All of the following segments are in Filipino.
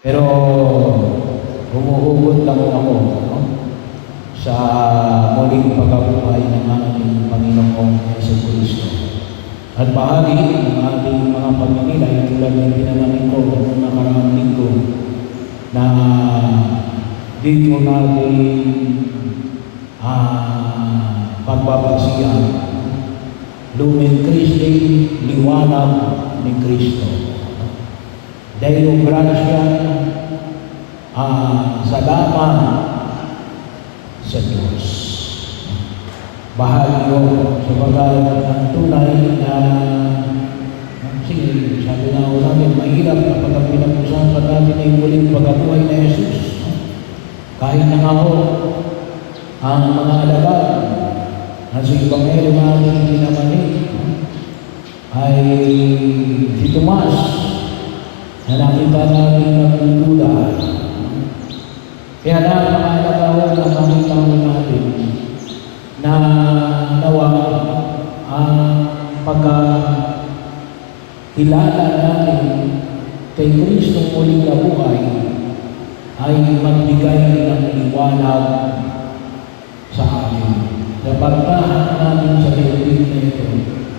Pero humuhugot lang ako, no? Sa muling pagkabuhay ng ating Panginoong Jesucristo. At bahagi ng ating mga pagninilay tulad ng pinanamin ko noong nakaraang linggo na dito natin pagbabasihan Lumen Christi, liwanag ni Kristo. Deo Gracia, salamat sa Diyos. Bahagi yun sa bagay ng tunay na sige, sabi na ako namin, mahirap kapag ang pinag-usapan natin ay muling pagkabuhay na Jesus. Kahit na nga ako, ang mga alagad na sa Ebanghelyo na ating pinamanig ay si Tomas na nakita natin nagdududa. Kaya na mga alagad na makita natin na nawa ang pagkakilala natin kay Kristo muling nabuhay ay magbigay ng liwanag sa atin. Napagtahan natin sa daigdig na ito,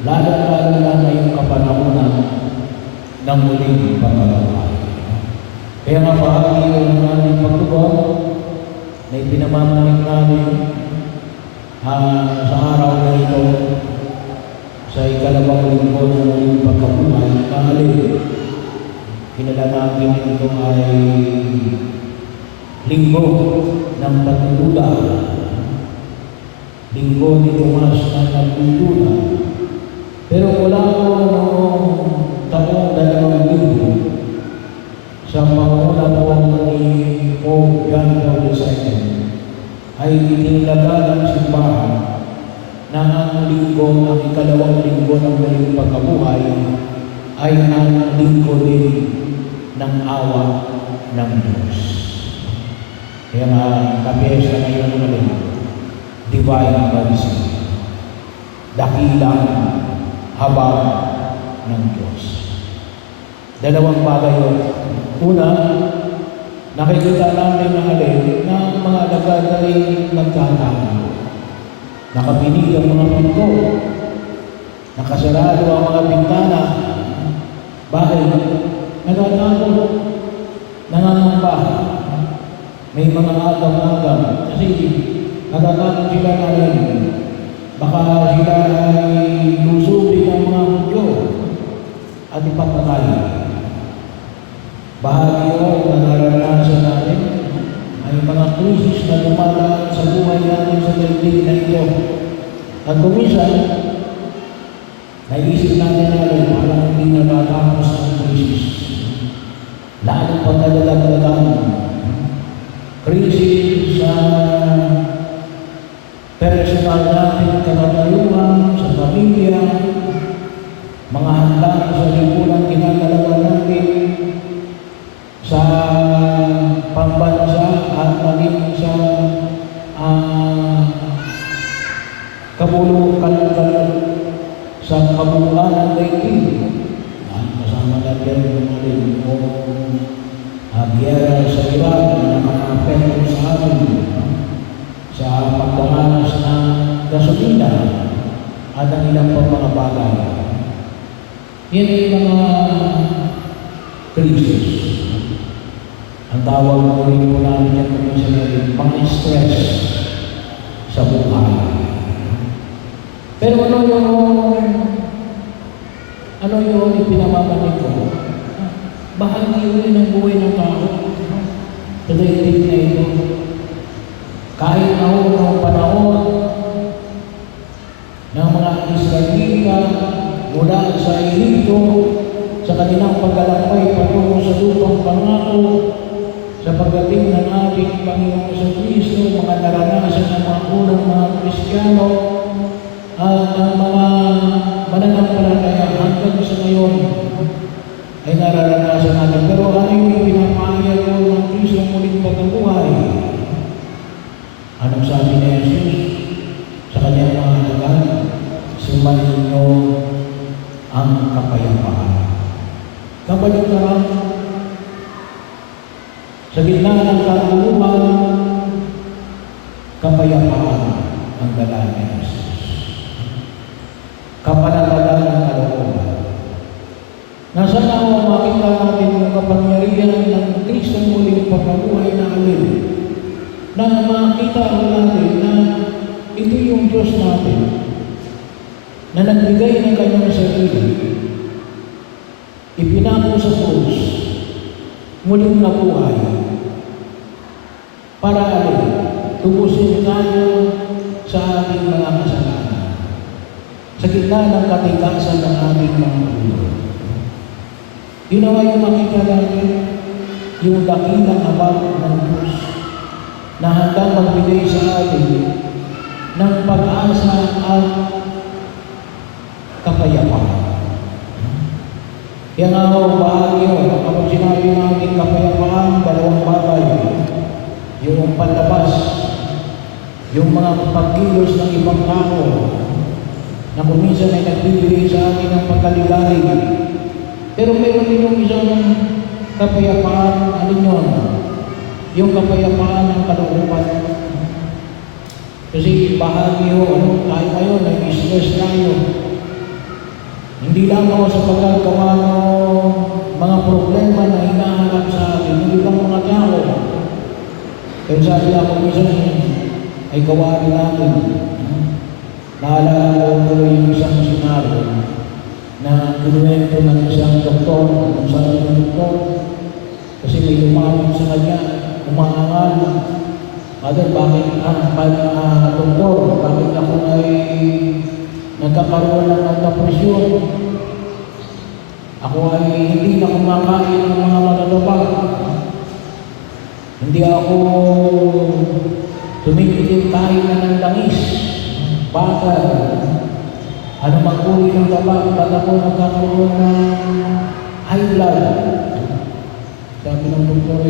lalo-lalo na ngayong kapanahunan ng muling pagkabuhay. Kaya nga bahagi ng ating pagtugon na ipinamamanig natin sa araw na ito, sa ikalawang linggo ng muling pagkabuhay, kilala natin ito ay linggo ng pagdududa. Linggo ni Tomas na nagdududa. Pero mula ko noong taong 2000 sa panguna po ni Pope John Paul II ay inilaga ng simbahan na ang linggo, ang ikalawang linggo ng muling pagkabuhay ay ang linggo din ng awa ng Diyos. Kaya nga, kapiesta ngayon naman, Divine Mercy, dakilang habag ng Diyos. Dalawang bagay yun. Una, nakikita namin na mga alagad ay nagtatama. Nakapinig ang mga pinto. Nakasarado ang mga bintana. Bakit? Nagtatakot. Nangangamba. May mga agam-agam. Kasi nagtatakot sila na rin. Baka sila ay lusubin ang mga hudyo at ipatay. Bahagi o na naranasan natin ay mga krisis na dumadaan sa buhay natin sa daigdig na ito. At kuminsan, naisip natin na rin parang hindi natatapos ang krisis. Lalo pag nalalagdagan. Krisis sa personal natin kamatayuan, sa pamilya, mga handang sa lipunan ginagalawan natin, sa pambansa at maging sa sa kabuluhan ng daigdig. Kasama natin yung giyera sa Iran na nakakapekto sa atin sa pagdamanas ng gasolina at ang ilang pang mga bagay. Yan ay mga krisis. Ang tawag mo rin po namin yan kung sinabi, mga stress sa buhay. Pero ano yung ipinamamanig ko? Bahagi yun ng buhay ng tao. Sa daigdig na ito. Kahit na ng panahon ng mga Israelita mula sa Ehipto, sa kanilang paglalakbay patungo sa lupang pangako, sa pagdating ng ating Panginoon sa Kristo, mga naranasan ng mga unang mga Kristiyano at ng mga mananampalataya hanggang sa ngayon ay nararanasan natin. Pero ano yung pinapahayag ko ng Kristo muling pagkabuhay? Anong sabi ni Jesus sa kanyang mga alagad? Sumayin niyo ang kapayapaan. Kabaligtaran, Sa gitna ng kaguluhan, kapayapaan ang dala ni Jesus. Kapanatagan ng kalooban. Nasaan ako makita natin yung kapangyarihan ng Kristo muling pagkabuhay na alin? Na makita natin na ito yung Diyos natin na nagbigay ng kanyang sarili, ipinako sa krus, muling nabuhay, para alin? Tubusin tayo sa ating mga kasalanan, sa gitna ng katikasan ng ating mga ulo. Yun naman yung makita natin, yung dakilang habag ng Diyos na handang magbigay sa atin ng pag-asa at kapayapaan. Kaya nga ako bahagi yun, kapag sinabi natin kapayapaan, dalawang bagay. Yung panlabas, yung mga pagkilos ng ibang tao na kuminsan ay nagbibigay sa atin ng pagkaligalig. Pero meron din yung isang kapayapaan, alin yun? Yung kapayapaan ng kalooban. Kasi bahagi yun, tayo ngayon, nag-stress tayo. Hindi lamang sa pagkagawa ng mga problema na hinahanap sa atin, hindi lang mga tao. Pero sabi ako minsan, ay gawain natin. Naalala ko yung isang senaryo na kinuwento ng isang doktor, kung saan yung doktor, kasi may lumapit sa kanya, umaangal. Father, bakit, doktor, bakit ako ay nagkakaroon ng depresyon? Ako ay hindi na kumakain ng mga malalabag. Hindi ako tumitigil tayo na ng langis. Bakit? Ano magkuli ng tabak, ba't ako nagkakaroon ng high blood? Sabi ng doktor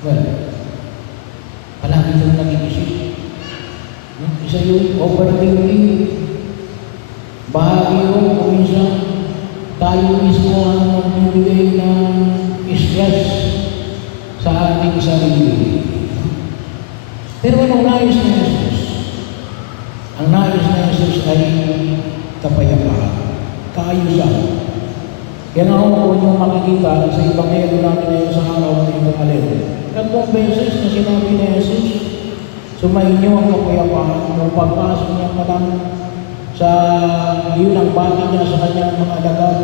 well, palagi kang nag-iisip. Isa yung overthinking. Bahagi yun, kuminsan, tayo mismo ang nagbibigay ng stress sa ating sarili. Pero anong nais na Jesus? Ang nais na Jesus ay kapayapaan, kaayusan. Kaya nga ako yung makikita sa Ebanghelyo natin ngayon sa araw ng Ibabalero. Tatlong beses na sinabi ni Jesus, sumainyo ang kapayapaan nung pagpasok niya pa lang sa yun ang bati niya sa kanyang mga alagad.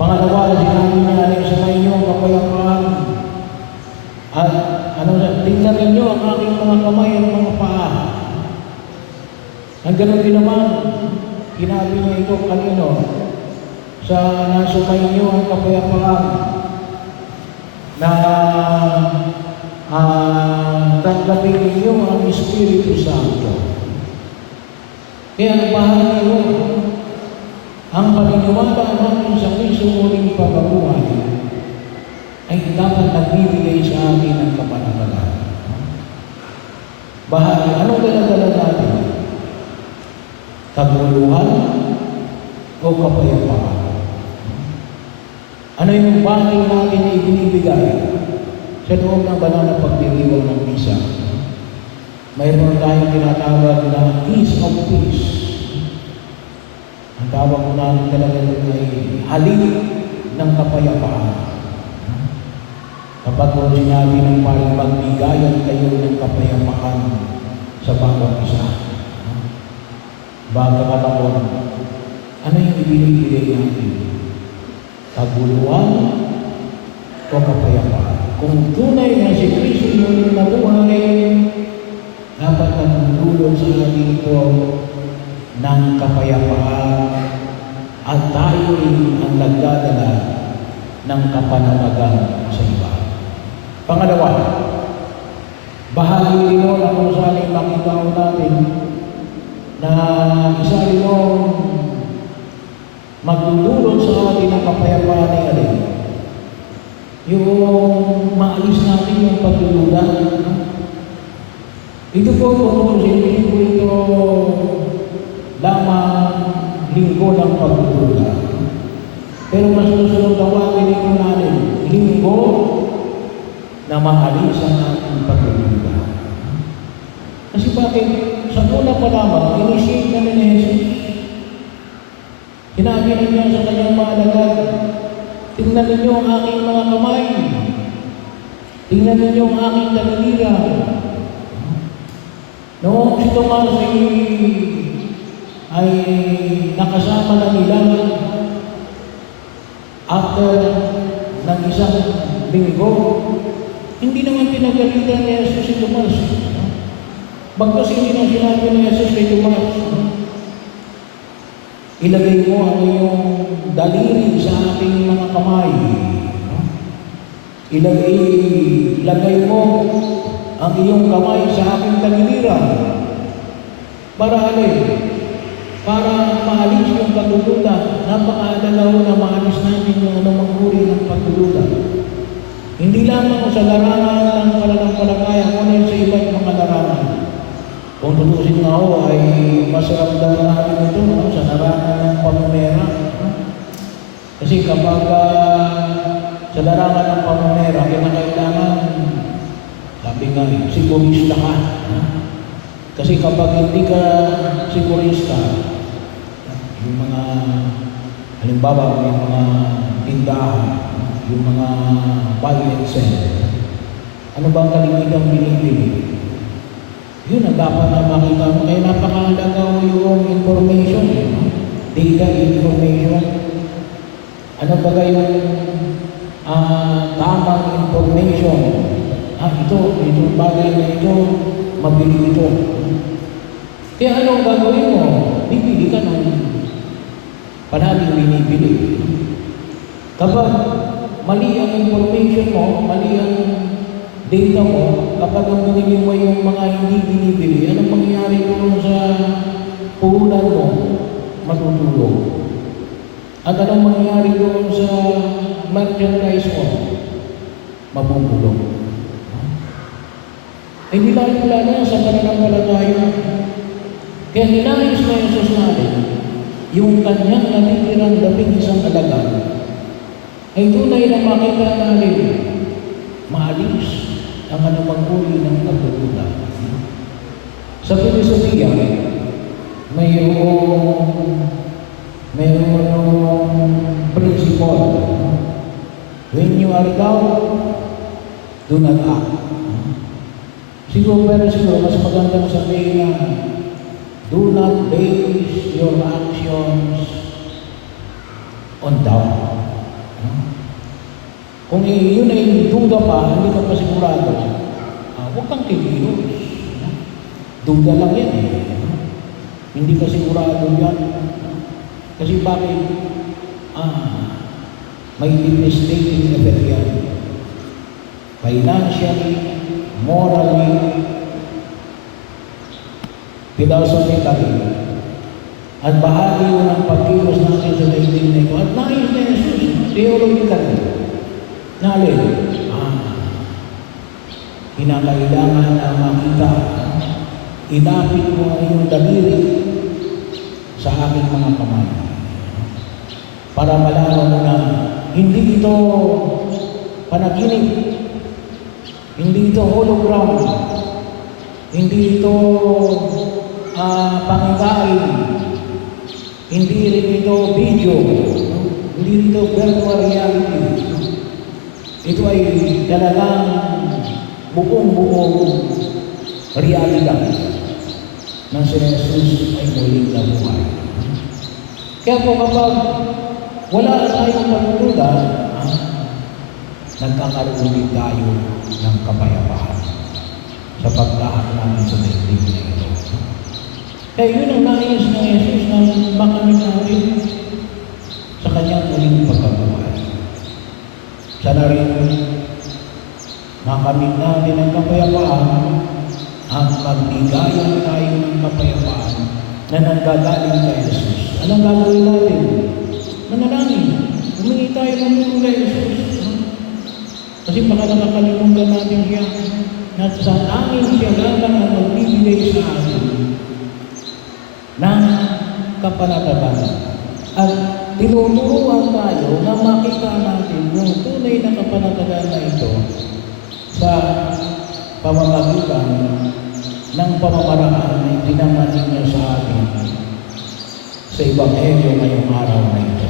Pangalawa, sinabi niya rin, sumainyo ang kapayapaan. At tingnan ninyo ang aking mga kamay at mga paa. Ang ganun din naman, sinabi niya ito kanino, sa nasumainyo ang kapayapaan na tanggapin ninyo ang Espiritu Santo. Kaya ang bahagi mo, ang paniniwala natin sa Kristo muling pagkabuhay ay dapat nagbibigay sa atin ng kapanatagan. Bahagi, anong dala-dala natin? Kaguluhan o kapayapaan? Ano yung bagay natin na ibinibigay sa loob ng banal na pagdiriwang ng misa? Mayroon tayong tinatawag na peace of peace. Ang tawag ko namin talaga ito ay halik ng kapayapaan. Kapag kung sinabi ng parang magbigayan kayo ng kapayapaan sa bawat isa. Bago katakon, ano yung ibinibigay natin? Kaguluhan o kapayapaan? Kung tunay na si Kristo yung nabuhay, dapat nagdulot sa atin ito ng kapayapaan at tayo'y ang nagdadala ng kapanatagan sa iba. Pangalawa, bahagi rin na kung saan makita ko natin na isa rin magdudulot sa atin ng kapayapaan ay alin. Yung maalis natin yung pagduluda. Ito po kung hindi po ito lamang linggo ng pagduluda. Pero mas susunod tawagin ito natin, linggo Bakit? Sa una pa lamang, initiate na ni Jesus. Sinabi na niya sa kanyang mga alagad, tingnan ninyo ang aking mga kamay. Tingnan ninyo ang aking dalira. Noong si Tomas ay nakasama na nila after ng isang linggo, hindi naman pinagalitan ni Jesus si Tomas. Bagkas hindi na sinabi ni Jesus kay Tomas, ilagay mo ang iyong daliri sa aking mga kamay. Ilagay mo ang iyong kamay sa aking tagiliran. Para alin? Para maalis yung pagdududa. Napakadalaw na maalis natin yung anumang uri ng pagdududa. Hindi lamang sa larangan ng pananampalataya, kundi sa iba't mga larangan. Kung tutusin nga ako ay masarap daw natin ito sa larangan ng pamamera. Kasi kapag sa larangan ng pamamera, kinakailangan, sabi nga, sigurista ka. Kasi kapag hindi ka sigurista, yung mga, halimbawa, yung mga tindahan, yung mga buy and sell, ano bang kalimitang binibili? Yun ang dapat na makita mo. Kaya napakahalaga yung information, data information. Ano ba yung tamang information? Itong bagay na ito, mabili ito. Kaya anong gagawin mo? Bibili ka ng palaging binibili. Kapag mali ang information mo, mali ang data mo, kapag ang binili mo yung mga hindi binibili, anong mangyayari doon sa puhunan mo? Matutulog. At anong mangyayari doon sa merchandise mo? Mabubulog. Ay nilalala sa pananampalataya. Kaya ninais na Jesus natin, yung kanyang natitirang 11 alagad, ay tunay na makita natin, maalis ang anumang uri ng pagdududa. Sa filosofiya, mayroong principle. When you are down, do not act. Siguro mas magandang sabihin na, do not base your actions on doubt. Kung yun ay duda pa, hindi ka pa sigurado, huwag kang kikilos. Duda lang yan eh. Hindi ka sigurado yan. Kasi bakit? May devastating effect yan. Financially, morally, philosophically, at bahagi ng pagkilos natin sa daigdig na ito. At nais na Jesus, theologically, nalin, kinakailangan na makita, inapit mo ang iyong daliri sa aking mga kamay. Para malaman mo na hindi ito panaginip, hindi ito hologram, hindi ito pangitain, hindi rin ito video, hindi rin ito virtual reality. Ito ay talagang buong realidad na si Jesus ay muling nabuhay. Kaya po kapag wala tayong pagdududa, nagkakaroon din tayo ng kapayapaan sa paglahat namin sa daigdig na ito. Kaya yun ang nais ng Jesus na makamit natin sa kanyang muling pagkabuhay. Sana rin makamit natin ang kapayapaan at magbigayan tayo ng kapayapaan na nanggagaling kay Jesus. Anong gagawin natin? Manalangin. Humingi tayo ng tulong kay Jesus. Kasi baka nakakalimutan natin siya na sa amin siya lamang ang magbibigay sa atin ng kapanatagan. At tinuturuan tayo na makita natin yung tunay na kapanatagan na ito sa pamamagitan ng pamamaraan na itinaman ninyo sa atin sa Ebanghelyo ngayong araw na ito.